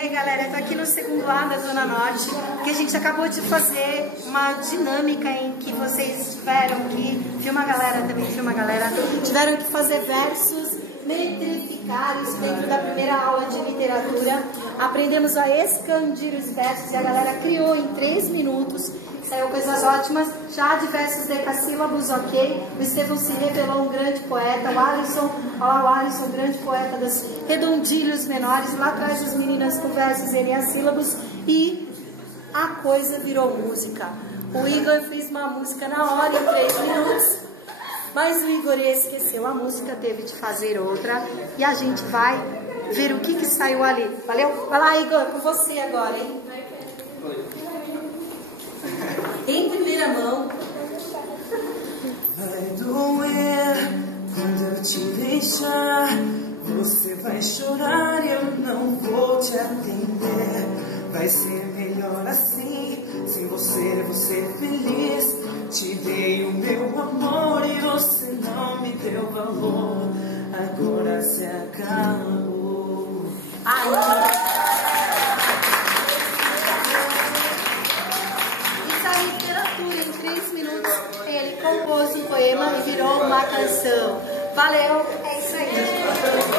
aí galera, tô aqui no segundo A da Zona Norte, que a gente acabou de fazer uma dinâmica em que vocês tiveram que, filma a galera também, filma a galera, tiveram que fazer versos metrificários dentro da primeira aula de literatura. Aprendemos a expandir os versos e a galera criou em 3 minutos, saiu coisas ótimas, já de versos decassílabos, ok? O Estevão se revelou um grande poeta, o Alisson, olha lá o Alisson, grande poeta dos redondilhos menores, lá atrás as meninas com versos eneassílabos, e a coisa virou música. O Igor fez uma música na hora, em 3 minutos, mas o Igor esqueceu a música, teve de fazer outra, e a gente vai ver o que saiu ali. Valeu? Vai lá, Igor, com você agora, hein? Em primeira mão. Vai doer quando eu te deixar. Você vai chorar e eu não vou te atender. Vai ser melhor assim, sem você feliz. Te dei o meu amor e você não me deu valor. Agora se acabou. Ai, literatura, em 3 minutos ele compôs um poema e virou uma canção. Valeu, é isso aí.